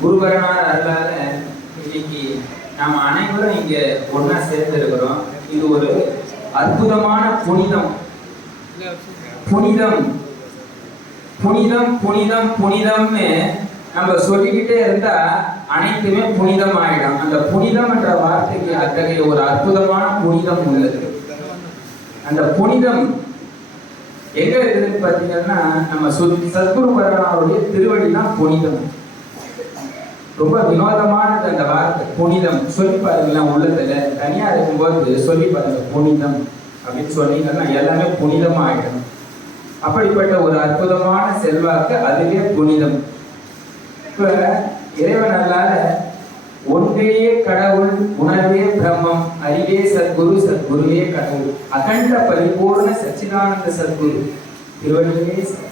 குருபரமான அருளால இன்னைக்கு நாம் அனைவரும் இங்க ஒண்ணா சேர்ந்து இருக்கிறோம் இது ஒரு அற்புதமான புனிதம். புனிதம். புனிதம் புனிதம் புனிதம்னு நம்ம சொல்லிக்கிட்டே இருந்தா அனைத்துமே புனிதம் ஆயிடும். அந்த புனிதம் என்ற வார்த்தைக்கு அத்தகைய ஒரு அற்புதமான புனிதம் உள்ளது. அந்த புனிதம் எங்க இருக்குதுன்னு பாத்தீங்கன்னா நம்ம சத்குரு பரமாவுடைய திருவடி தான் புனிதம். ரொம்ப வினோதமானது அந்த வார்த்தை. புனிதம். சொல்லி பாருங்களேன் உள்ளத்துல. தனியா இருக்கும்போது சொல்லி பாருங்க புனிதம் அப்படின்னு சொன்னீங்கன்னா எல்லாமே புனிதமா ஆயிடும் அப்படிப்பட்ட ஒரு அற்புதமான செல்வாக்கு அதுவே புனிதம். இப்ப இறைவன் அல்லாத ஒன்றே கடவுள் உணர்வே பிரம்மம் அறிவே சத்குரு சத்குருவே கடவுள். அகண்ட பரிபூர்ண சச்சிதானந்த சத்குரு. திருவள்ளுவே சத்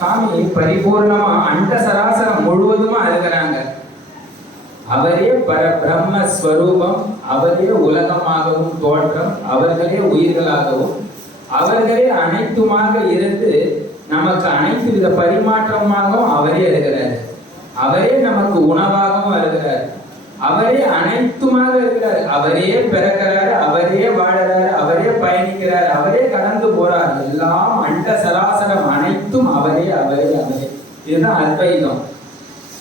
சாமி பரிபூர்ணமா அண்ட சராசரம் முழுவதுமா இருக்கிறாங்க அவரே பர பிரம்ம ஸ்வரூபம் அவரே உலகமாகவும் தோற்றம் அவர்களே உயிர்களாகவும். அவர்களே அனைத்துமாக இருந்து நமக்கு அனைத்து வித பரிமாற்றமாகவும் அவரே இருக்கிறார் அவரே நமக்கு உணவாகவும் இருக்கிறார் அவரே அனைத்துமாக இருக்கிறார். அவரே பிறக்கிறாரு அவரே வாழறாரு அவரே பயணிக்கிறார் அவரே கடந்து போறார். எல்லாம் அண்ட சராசரம் அனைத்தும் அவரே அவரே அவரே இதுதான் அத்வைதம்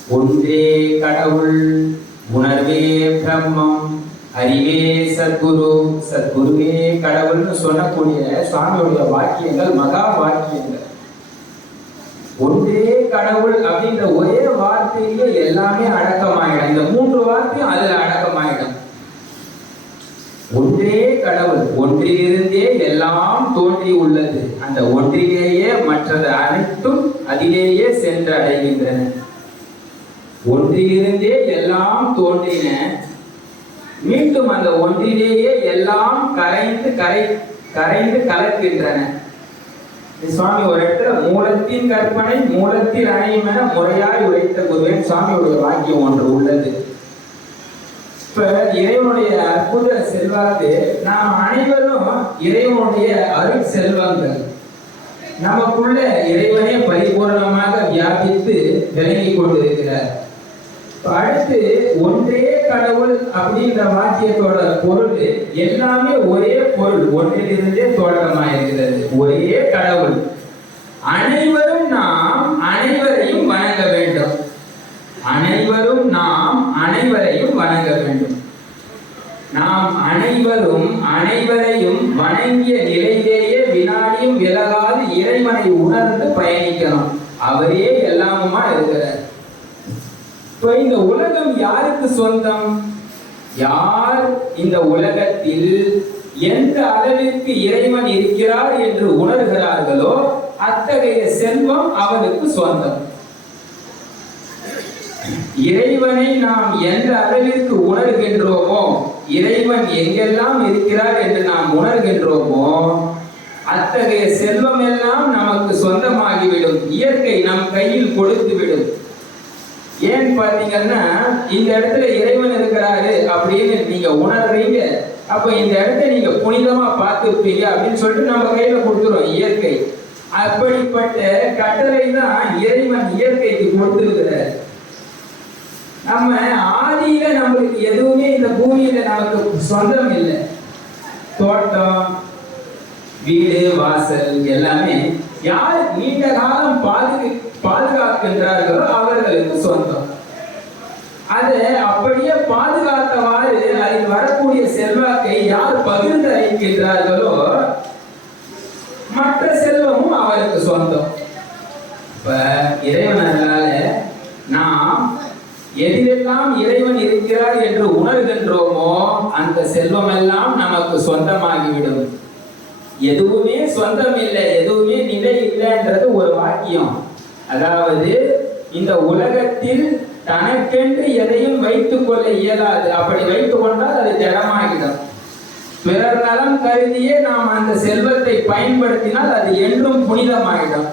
ஒன்றே கடவுள் உணர்வே பிரம்மம் அறிவே சத்குரு. சத்குருவே கடவுள்னு சொல்லக்கூடிய சுவாமியுடைய வாக்கியங்கள் மகா வாக்கியங்கள். ஒன்றே கடவுள் அப்படின்ற ஒரே வார்த்தையிலே எல்லாமே அடக்கமாயிடும். இந்த மூன்று வார்த்தையும் அதுல அடக்கமாயிடும். ஒன்றே கடவுள் ஒன்றிலிருந்து தோன்றி உள்ளது அந்த ஒன்றிலேயே மற்றது அனைத்தும் அதிலேயே சென்று அடைகின்றன. ஒன்றிலிருந்தே எல்லாம் தோன்றின. மீண்டும் அந்த ஒன்றிலேயே எல்லாம் கரைந்து கரை கரைந்து கலக்கின்றன. சுவாமி ஒரு இடத்துல மூலத்தின் கற்பனை மூலத்தில் அணையும் என முறையாய் உரைத்த குருவேன் சுவாமியுடைய வாக்கியம் ஒன்று உள்ளது. இப்ப இறைவனுடைய அற்புத செல்வாக்கு நாம் அனைவரும் இறைவனுடைய அருள் செல்வங்கள். நமக்குள்ள இறைவனே பரிபூர்ணமாக வியாபித்து விளங்கி கொண்டிருக்கிறார். அடுத்து ஒன்றே கடவுள் அப்படின்ற வாக்கியத்தோட பொருள் எல்லாமே ஒரே பொருள் ஒன்றிலிருந்தே தோற்றமாயிருக்கிறது. ஒரே கடவுள். அனைவரும் நாம் அனைவரையும் வணங்க வேண்டும். அனைவரும் நாம் அனைவரையும் வணங்க வேண்டும் நாம் அனைவரும் அனைவரையும் வணங்கிய நிலையிலேயே வினாடியும் விலகாது இறைவனை உணர்ந்து பயணிக்கணும். அவரே எல்லாமுமா இருக்கிறார். இப்ப இந்த உலகம் யாருக்கு சொந்தம்? யார் இந்த உலகத்தில் எந்த அளவிற்கு இறைவன் இருக்கிறார் என்று உணர்கிறார்களோ அத்தகைய செல்வம் அவனுக்கு சொந்தம். இறைவனை நாம் எந்த அளவிற்கு உணர்கின்றோமோ இறைவன் எங்கெல்லாம் இருக்கிறார் என்று நாம் உணர்கின்றோமோ அத்தகைய செல்வம் எல்லாம் நமக்கு சொந்தமாகிவிடும். இயற்கை நம் கையில் கொடுத்து விடும் ஏன் பார்த்தீங்கன்னா இந்த இடத்துல இறைவன் இருக்கிறாரு அப்படின்னு நீங்க உணர்றீங்க. அப்ப இந்த இடத்த நீங்க புனிதமா பார்த்துருப்பீங்க அப்படின்னு சொல்லிட்டு நம்ம கையில கொடுத்துரும் இயற்கை. அப்படிப்பட்ட கட்டளை தான் இறைவன் இயற்கைக்கு கொடுத்திருக்கிறார். நம்ம ஆதியில நம்மளுக்கு எதுவுமே இந்த பூமியில நமக்கு சொந்தம் இல்லை. தோட்டம் வீடு வாசல் எல்லாமே யார் நீண்ட காலம் பாதுகா பாதுகாக்கின்றார்களோ அவர்களுக்கு சொந்தம். அதை அப்படியே பாதுகாத்தவாறு அதில் வரக்கூடிய செல்வாக்கை யார் பகிர்ந்து அளிக்கின்றார்களோ மற்ற செல்வமும் அவருக்கு சொந்தம். இப்ப இறைவனால எதிலெல்லாம் இறைவன் இருக்கிறார் என்று உணர்கின்றோமோ அந்த செல்வம் எல்லாம் நமக்கு சொந்தமாகிவிடும். எதுவுமே சொந்தம் இல்லை எதுவுமே நிலை இல்லைன்றது ஒரு வாக்கியம். அதாவது இந்த உலகத்தில் தனக்கென்று எதையும் வைத்துக் கொள்ள இயலாது. அப்படி வைத்துக் கொண்டால் அது ஜடமாகிடும் பிறர் நலம் கருதியே நாம் அந்த செல்வத்தை பயன்படுத்தினால் அது என்றும் புனிதமாகிடும்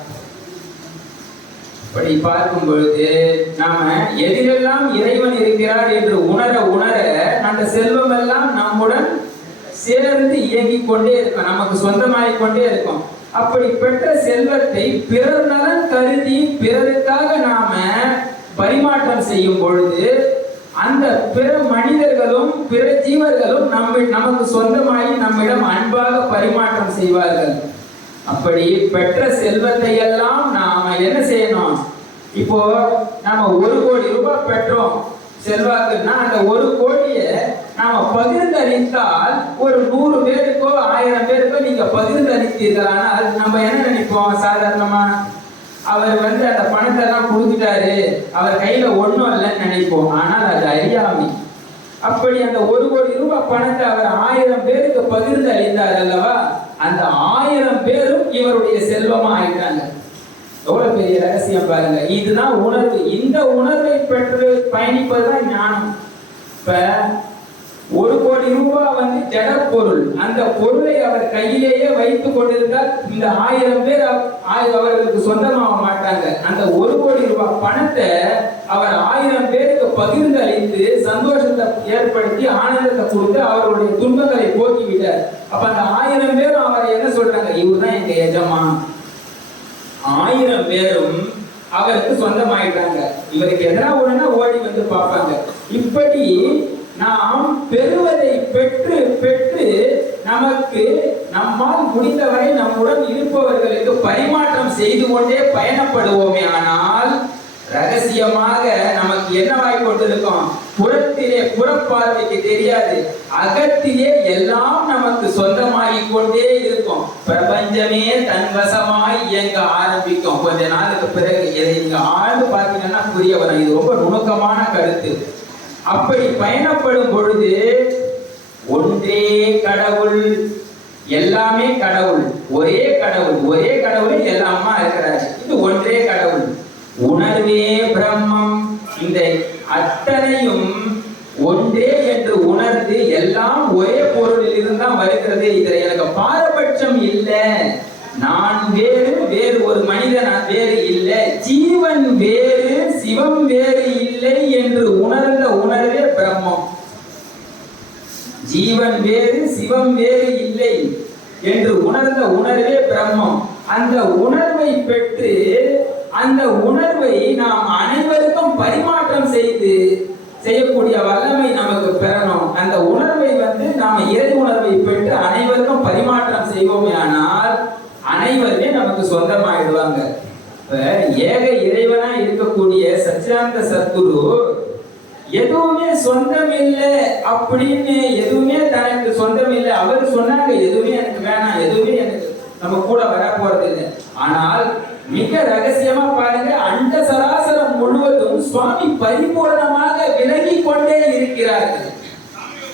அப்படி பார்க்கும் பொழுது நாம எதிரெல்லாம் இறைவன் இருக்கிறார் என்று உணர உணர அந்த செல்வம் எல்லாம் நம்முடன் சேர்ந்து இயங்கிக் கொண்டே இருக்கும். நமக்கு சொந்தமாகிக் கொண்டே இருக்கும். அப்படிப்பட்ட செல்வத்தை பிறர் நலன் கருதி பிறருக்காக நாம பரிமாற்றம் செய்யும் பொழுது அந்த பிற மனிதர்களும் பிற ஜீவர்களும் நம்ம நமக்கு சொந்தமாகி நம்மிடம் அன்பாக பரிமாற்றம் செய்வார்கள். அப்படி பெற்ற செல்வத்தை எல்லாம் நாம என்ன செய்யணும்? இப்போ நாம ஒரு கோடி ரூபாய் பெற்றோம். செல்வாக்குன்னா அந்த ஒரு கோடியை நாம பகிர்ந்தளித்தால் ஒரு நூறு பேருக்கோ ஆயிரம் பேருக்கோ நீங்க பகிர்ந்தளித்தீர்கள். ஆனால் நம்ம என்ன நினைப்போம்? சாதாரணமா அவர் வந்து அந்த பணத்தை எல்லாம் கொடுத்துட்டாரு. அவர் கையில ஒன்றும் இல்லைன்னு நினைப்போம். ஆனால் அது அறியாமை. அப்படி அந்த ஒரு கோடி ரூபாய் பணத்தை அவர் ஆயிரம் பேருக்கு பகிர்ந்து அளித்தார் அல்லவா? அந்த ஆயிரம் பேரும் இவருடைய செல்வமா ஆயிட்டாங்க. எவ்வளவு பெரிய ரகசியம் பாருங்க. இதுதான் உணர்வு. இந்த உணர்வை பெற்று பயணிப்பதுதான் ஞானம். இப்ப ஒரு கோடி ரூபாய் வந்து ஜட பொருள். அந்த பொருளை அவர் கையிலேயே வைத்துக் கொண்டிருந்தால் இந்த ஆயிரம் பேர் அவர்களுக்கு சொந்தமாக மாட்டாங்க. அந்த ஒரு கோடி ரூபாய் பணத்தை அவர் ஆயிரம் பேருக்கு பகிர்ந்து அளித்து சந்தோஷத்தை ஏற்படுத்தி ஆனந்தத்தை கொடுத்து அவருடைய துன்பங்களை போக்கி விட்டார் அப்ப அந்த ஆயிரம் பேரும் அவரை என்ன சொல்றாங்க? இவர்தான் எங்க எஜமான். ஆயிரம் பேரும் அவருக்கு சொந்தமாயிட்டாங்க. இவருக்கு எதனா ஒண்ணுனா ஓடி வந்து பார்ப்பாங்க. இப்படி நாம் பெறுவதை பெற்று பெற்று நமக்கு நம்மால் முடிந்தவரை நம்முடன் இருப்பவர்களுக்கு பரிமாற்றம் செய்து கொண்டே பயணப்படுவோமே ஆனால் ரகசியமாக நமக்கு என்னவாய் கொண்டிருக்கும் புறத்திலே புறப்பார்வைக்கு தெரியாது. அகத்திலே எல்லாம் நமக்கு சொந்தமாகிக் கொண்டே இருக்கும். பிரபஞ்சமே தன் வசமாய் இயங்க ஆரம்பிக்கும். கொஞ்ச நாளுக்கு பிறகு இதை நீங்க ஆழ்ந்து பார்த்தீங்கன்னா புரிய வரும். இது ரொம்ப நுணுக்கமான கருத்து. அப்படி பயணப்படும் பொழுது ஒன்றே கடவுள் எல்லாமே கடவுள் ஒரே கடவுள் ஒரே கடவுள் எல்லாமா இருக்கிறார். இது ஒன்றே கடவுள். உணர்வே பிரம்மம். இந்த அத்தனையும் ஒன்றே என்று உணர்ந்து எல்லாம் ஒரே பொருளில் இருந்தான் வருகிறது. இதுல எனக்கு பாரபட்சம் இல்லை. நான் வேறு வேறு ஒரு மனிதன் வேறு இல்லை. ஜீவன் வேறு சிவம் வேறு இல்லை என்று உணர்ந்த உணர்வே பிரம்மம் ஜீவன் வேறு சிவம் வேறு இல்லை என்று உணர்ந்த உணர்வே பிரம்மம். அந்த உணர்வை பெற்று அந்த உணர்வை நாம் அனைவருக்கும் பரிமாற்றம் செய்து செய்யக்கூடிய வல்லமை நமக்கு பெறணும். அந்த உணர்வை வந்து நாம இறை உணர்வை பெற்று அனைவருக்கும் பரிமாற்றம் செய்வோமே ஆனால் அனைவருமே நமக்கு சொந்தமாயிடுவாங்க. இப்ப ஏக இறைவனா இருக்கக்கூடிய சச்சிதானந்த சத்குரு எதுவுமே சொந்தம் இல்லை அப்படின்னு எதுவுமே தனக்கு சொந்தம் இல்லை அவர் சொன்னாங்க எதுவுமே எனக்கு வேணாம் எதுவுமே எனக்கு நம்ம கூட வர போறது இல்லை ஆனால் மிக ரகசியமா பாருங்க அண்ட சராசரம் முழுவதும் சுவாமி பரிபூர்ணமாக விலகி கொண்டே இருக்கிறார்கள்.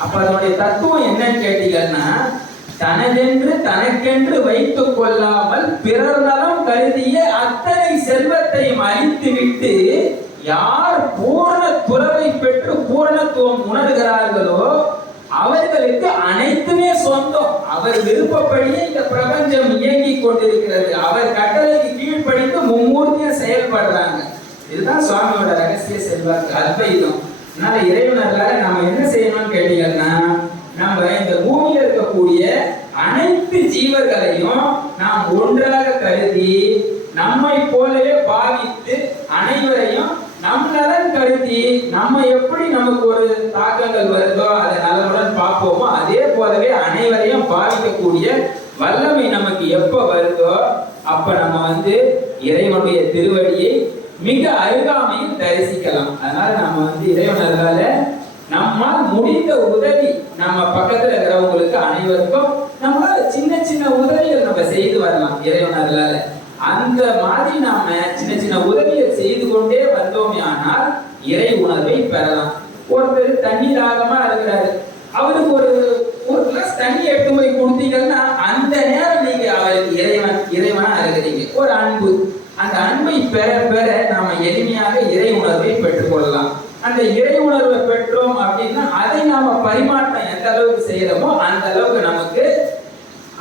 அப்ப அதனுடைய தத்துவம் என்னன்னு கேட்டீங்கன்னா தனதென்று தனக்கென்று வைத்துக் கொள்ளாமல் பிறர் நலம் கருதிய அத்தனை செல்வத்தையும் அழித்துவிட்டு யார் பூரண துறவை பெற்று பூரணத்துவம் உணர்கிறார்களோ அவர்களுக்கு அனைத்துமே சொந்தம். அவர் விருப்பப்படியே இந்த பிரபஞ்சம் இயங்கிக் கொண்டிருக்கிறது. அவர் கட்டளைக்கு கீழ்ப்படிந்து மும்மூர்த்தியும் செயல்படுறாங்க. இதுதான் சுவாமியோட ரகசிய செல்வாக்கு. அத்வைதம் அதனால இறைவனர்களால நாம என்ன செய்யணும்னு கேட்டீங்கன்னா நம்ம இந்த பூமியில இருக்கக்கூடிய அனைத்து ஜீவர்களையும் நாம் ஒன்றாக கருதி நம்மை போலவே பாவித்து அனைவரையும் நம் நலன் கருதி நம்ம எப்படி நமக்கு ஒரு தாக்கங்கள் வருதோ அதை நலமுடன் பார்ப்போமோ அதே போலவே அனைவரையும் பாவிக்கக்கூடிய வல்லமை நமக்கு எப்ப வருதோ அப்ப நம்ம வந்து இறைவனுடைய திருவடியை மிக அருகாமையில் தரிசிக்கலாம் அதனால நம்ம வந்து இறைவனர்களால நம்மால் முடிந்த உதவி நம்ம பக்கத்துல இருக்கிறவங்களுக்கு நம்மளால சின்ன சின்ன உதவிகள் நம்ம செய்து வரலாம் இறைவனர்களால அந்த மாதிரி நாம சின்ன சின்ன உதவியை செய்து கொண்டே வந்தோமே ஆனால் இறை உணர்வை பெறலாம். ஒருத்தர் தண்ணி தாகமா அழுகிறாரு. அவருக்கு ஒரு ஒரு கிளாஸ் தண்ணி எடுத்து போய் கொடுத்தீங்கன்னா அந்த நேரம் நீங்க அவருக்கு இறைவன் இறைவனா அழுகிறீங்க. ஒரு அன்பு. அந்த அன்பை பெற பெற நாம எளிமையாக இறை உணர்வை பெற்றுக்கொள்ளலாம். அந்த இறை உணர்வை பெற்றோம் அப்படின்னா அதை நாம பரிமாற்றம் எந்த அளவுக்கு செய்யறோமோ அந்த அளவுக்கு நமக்கு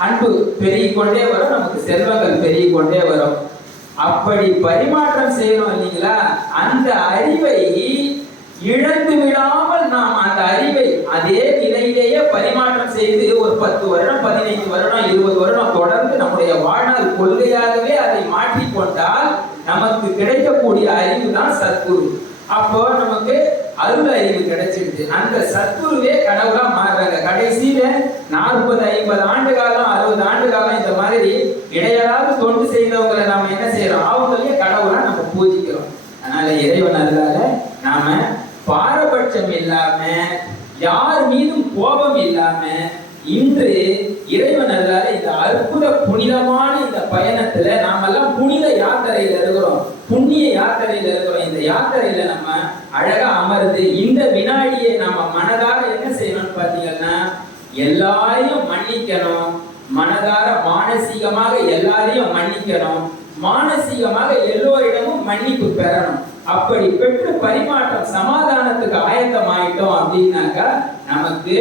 அன்பு பெருகிக்கொண்டே வரும் நமக்கு செல்வங்கள் பெருகிக்கொண்டே வரும். அப்படி பரிமாற்றம் செய்யணும் இல்லைங்களா? அந்த அறிவை இழந்து விடாமல் நாம் அந்த அறிவை அதே நிலையிலேயே பரிமாற்றம் செய்து ஒரு பத்து வருடம் பதினைந்து வருடம் இருபது வருடம் தொடர்ந்து நம்முடைய வாழ்நாள் கொள்கையாகவே அதை மாற்றிக்கொண்டால் நமக்கு கிடைக்கக்கூடிய அறிவு தான் சத்குரு. அப்போ நமக்கு அருள் அறிவு கிடைச்சிடுது அந்த சத்குருவே கடவுளா மாறுறாங்க. கடைசியில நாற்பது ஐம்பது ஆண்டு காலம் அறுபது ஆண்டு காலம் இந்த மாதிரி இடையராது தொண்டு செய்தவங்களை நாம என்ன செய்யறோம்? அவங்களே கடவுளா நம்ம பூஜிக்கிறோம். அதனால இறைவன் அதனால நாம பாரபட்சம் இல்லாம யார் மீதும் கோபம் இல்லாம இன்று இறைவன் அல்லாத இந்த அற்புத புனிதமான இந்த பயணத்துல நாமெல்லாம் புனித யாத்திரையில இருக்கிறோம். புண்ணிய யாத்திரையில இருக்கிறோம். இந்த யாத்திரையில நம்ம அழகா அமர்ந்து இந்த வினாடியை நாம மனதார என்ன செய்யணும்னு பாத்தீங்கன்னா எல்லாரையும் மன்னிக்கணும். மனதார மானசீகமாக எல்லாரையும் மன்னிக்கணும். மானசீகமாக எல்லோரிடமும் மன்னிப்பு பெறணும். அப்படி பெற்று பரிமாற்றம் சமாதானத்துக்கு ஆயத்தமாயிட்டோம் அப்படின்னாக்கா நமக்கு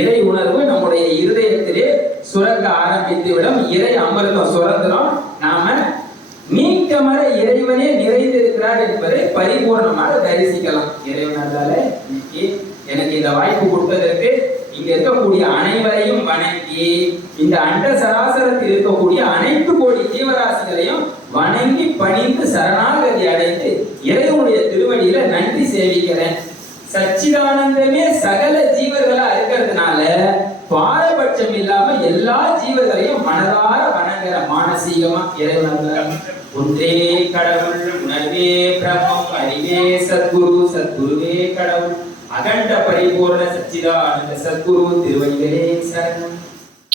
இறை உணர்வு நம்முடைய இருதயத்திலே சுரக்க ஆரம்பித்து விடும் இறை அமிர்தம் சுரந்துடும் நாம இறைவனே நிறைந்திருக்கிறார் என்பதை பரிபூர்ணமாக தரிசிக்கலாம். இறைவனால இன்னைக்கு எனக்கு இந்த வாய்ப்பு கொடுத்ததற்கு இங்க இருக்கக்கூடிய அனைவரையும் வணங்கி இந்த அண்ட சராசரத்தில் இருக்கக்கூடிய அனைத்து கோடி ஜீவராசிகளையும் வணங்கி பணிந்து சரணாகதி அடைந்து இறைவனுடைய திருவடியில நன்றி சேவிக்கிறேன். சச்சிதானந்தமே சகல ஜீவர்களா இருக்கிறதுனால பாரபட்சம் இல்லாம எல்லா ஜீவர்களையும் மனதார வணங்குற மானசீகமா இறைவன் ஒன்றே கடவுள் உணர்வே பிரமம் அறிவே சத்குரு சத்குருவே கடவுள். அகண்ட பரிபூர்ண சச்சிதானந்த சத்குரு திருவடிகளே சரணம்.